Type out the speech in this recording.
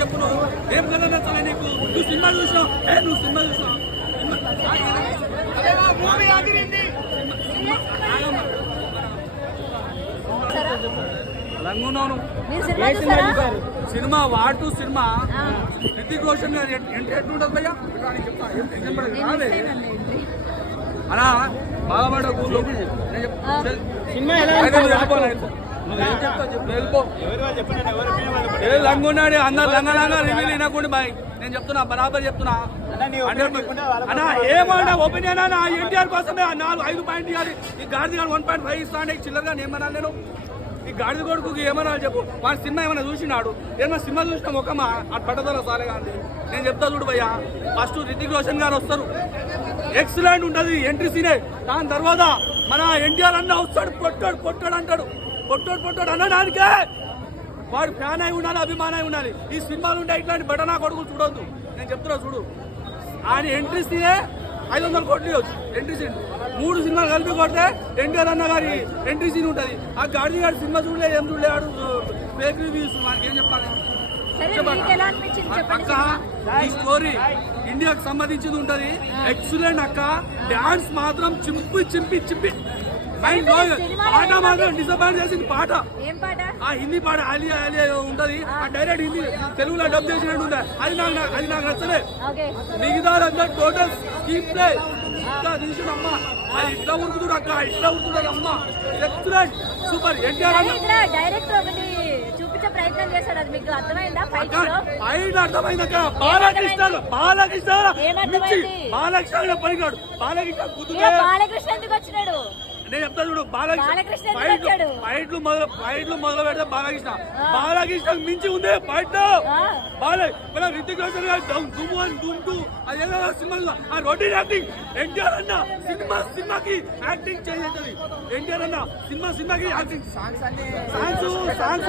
చెప్పు నువ్వు ఏం కదా నచ్చలే నీకు నువ్వు సినిమా చూసినావు నువ్వు సినిమా చూసినావు లంగున్నాను సినిమా వాటు సినిమా రితిక్ రోషన్ గారు ఎట్లుంటది భయ్యా అలా బాలబడ లంగున్నాడు అందరు లంగా రివ్యూలు వినకుండా బాయ్ నేను చెప్తున్నా బరాబర్ చెప్తున్నా అన్నా ఏమన్నా ఒపీనియన్ అన్న ఎన్టీఆర్ కోసమే 5 పాయింట్ ఇవ్వాలి ఈ గాడిది 1.5 ఇస్తాను చిల్లరగా ఏమన్నా నేను ఈ గాడిద కొడుకు ఏమన్నా చెప్పు వాడి సినిమా ఏమైనా చూసినాడు ఏమన్నా సినిమా చూసిన ముఖమా అటు పట్టదల సారే కానీ నేను చెప్తా చూడు భయ్యా ఫస్ట్ రితిక్ రోషన్ గారు వస్తారు ఎక్సలెంట్ ఉంటుంది ఎంట్రీ సీనే దాని తర్వాత మన ఎన్టీఆర్ అన్న వస్తాడు పొట్టాడు అంటాడు పొట్టాడు అనడానికే వాడు ఫ్యాన్ అయి ఉండాలి అభిమానం అయి ఉండాలి ఈ సినిమాలు ఉంటే ఇట్లాంటి బటనా కొడుకు చూడొద్దు నేను చెప్తున్నా చూడు ఆయన ఎంట్రీ సీనే 500 కోట్లు ఇవ్వచ్చు ఎంట్రీ సీన్ 3 సినిమాలు కలిపి కొడితే ఎన్టీఆర్ అన్న గారి ఎంట్రీ సీన్ ఉంటుంది ఆ గాడి గారి సినిమా చూడలే ఏం చూడలేడు ఫేక్ రివ్యూస్ మనకి ఏం చెప్పాలి అక్క ఈ స్టోరీ ఇండియాకి సంబంధించింది ఉంటది ఎక్సలెంట్ అక్క డాన్స్ మాత్రం చింపి పాట మాత్రం డిసప్పాయింట్ చేసింది పాట ఆ హిందీ పాట ఆలియా ఉంటది ఆ డైరెక్ట్ హిందీ తెలుగులో డబ్ చేసినట్టు ఉంటుంది అది నాకు నచ్చలే మిగతా టోటల్ స్కీప్ ప్లే అమ్మా అది ఇట్లా ఉరుకుతుడు అక్క ఇట్లా ఉరుకుతుంది అమ్మా ఎక్సలెంట్ సూపర్ ఎన్టీఆర్ డైరెక్టర్ ఒకటి చూపించే ప్రయత్నం చేశాడు అది మీకు అర్థమైందా అర్థమైందక్క బాలకృష్ణ పలికాడు బాలకృష్ణ ఎందుకు వచ్చినాడు నేను చెప్తా చూడు ఫైట్లు మొదలు పెడితే బాలకృష్ణ మించి ఉంది ఫైట్ రితిక్ రోషన్ దుమ్ము అదేదో సినిమా ఆ రొటీన్ యాక్టింగ్ ఎన్టీఆర్ అన్న సినిమాకి యాక్టింగ్ చేసేది ఎన్టీఆర్ అన్న సినిమాకి యాక్టింగ్ సాంగ్స్